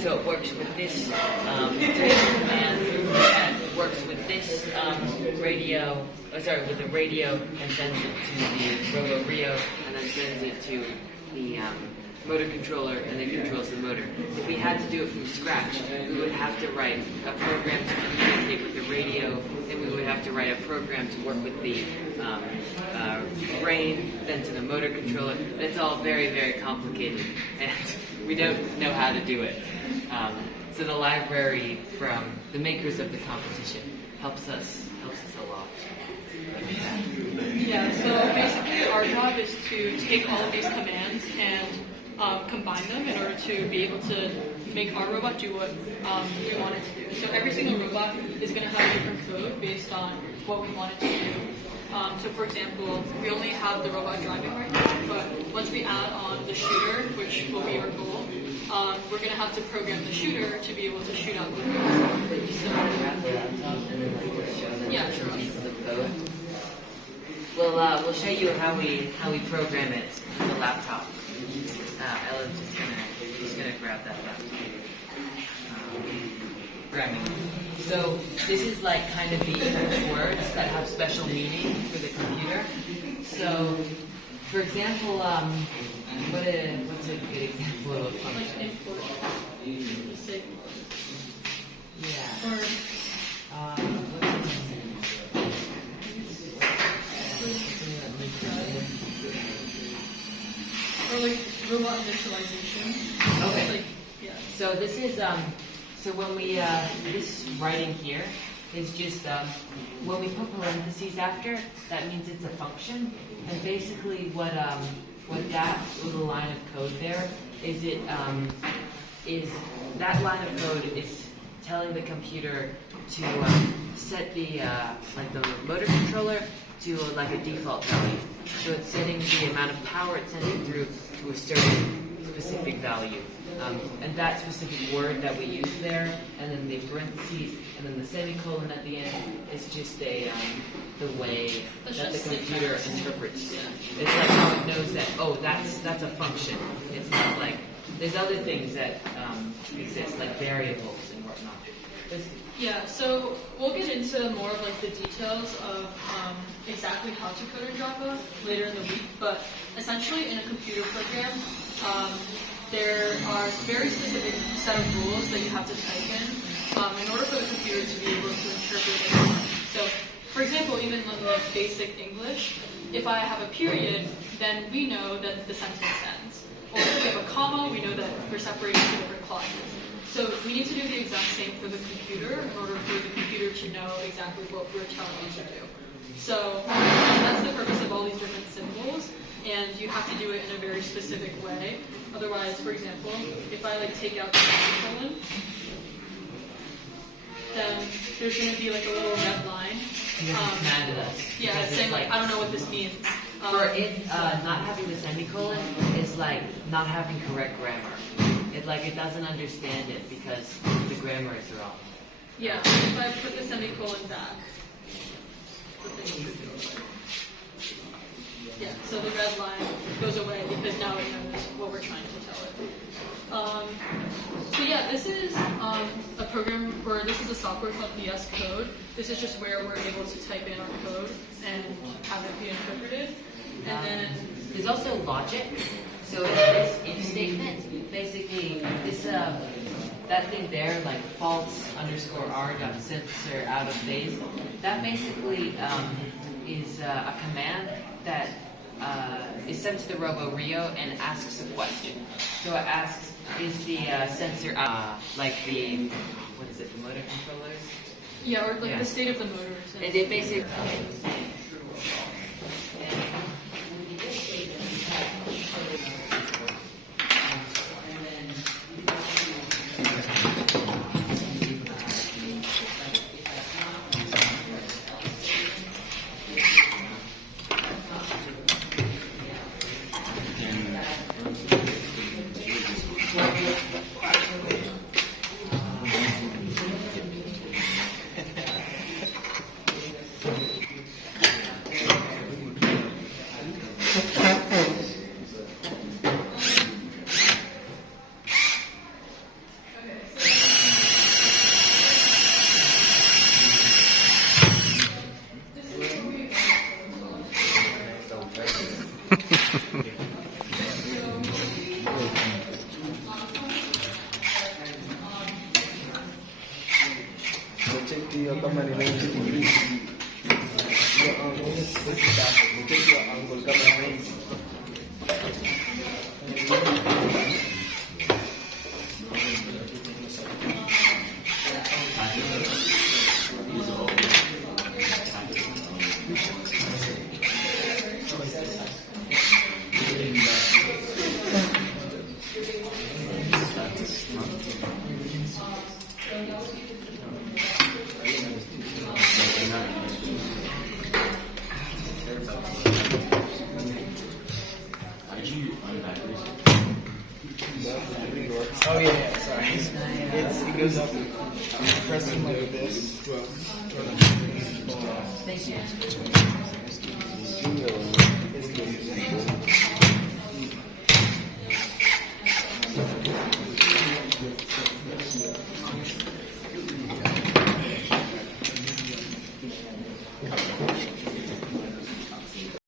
So it works with this command that works with this radio, with the radio, and sends it to the Robo Rio, and then sends it to the motor controller, and then controls the motor. If we had to do it from scratch, we would have to write a program to communicate with the radio, then we would have to write a program to work with the brain, then to the motor controller. It's all very, very complicated, and we don't know how to do it. So the library from the makers of the competition helps us a lot. Yeah, so basically our job is to take all of these commands and combine them in order to be able to make our robot do what we want it to do. So every single robot is going to have a different code based on what we want it to do. So for example, we only have the robot driving right now, but once we add on the shooter, which will be our goal, we're going to have to program the shooter to be able to shoot out the Yeah, sure. We'll show you how we program it on the laptop. Ella's just gonna grab that laptop. Grabbing. So this is like kind of the English words that have special meaning for the computer. So, for example, what's a good example of a function? Like import. Yeah. Or like robot initialization. Okay. Like, yeah. So this is so when we this writing here is just when we put parentheses after, that means it's a function, and basically what that little line of code there is is that line of code is telling the computer to set the like the motor controller to like a default value. So it's setting the amount of power it's sending through to a certain specific value. And that specific word that we use there, and then the parentheses, and then the semicolon at the end is just the way that the computer interprets. It's like how it knows that, oh, that's a function. It's not like, there's other things that exist, like variables and whatnot. Yeah, so we'll get into more of like the details of exactly how to code in Java later in the week, but essentially in a computer program, there are very specific set of rules that you have to type in order for the computer to be able to interpret it. So, for example, even in like basic English, if I have a period, then we know that the sentence ends. Or if we have a comma, we know that we're separating two different clauses. So we need to do the exact same for the computer in order for the computer to know exactly what we're telling it to do. So that's the purpose of all these different symbols, and you have to do it in a very specific way. Otherwise, for example, if I like take out the semicolon, then there's going to be like a little red line. Mad at us. Yeah, it's saying like, I don't know what this means. For it, not having the semicolon is like not having correct grammar. It doesn't understand it because the grammar is wrong. Yeah, if I put the semicolon back, yeah, so the red line goes away because now it knows what we're trying to tell it. So yeah, this is a program, or this is a software called VS Code. This is just where we're able to type in our code and have it be interpreted. And then there's also logic. So in this if statement, basically this that thing there, like false underscore r dot sensor out of phase, that basically is a command that is sent to the Robo Rio and asks a question. So it asks, is the sensor like the what is it, the motor controllers? Yeah, or like the state of the motor. And it basically. check your camera 90 degrees. Your angle is back. Check your angle camera 90. Oh yeah, sorry. It goes up. I'm pressing like this. Thank you. It's good.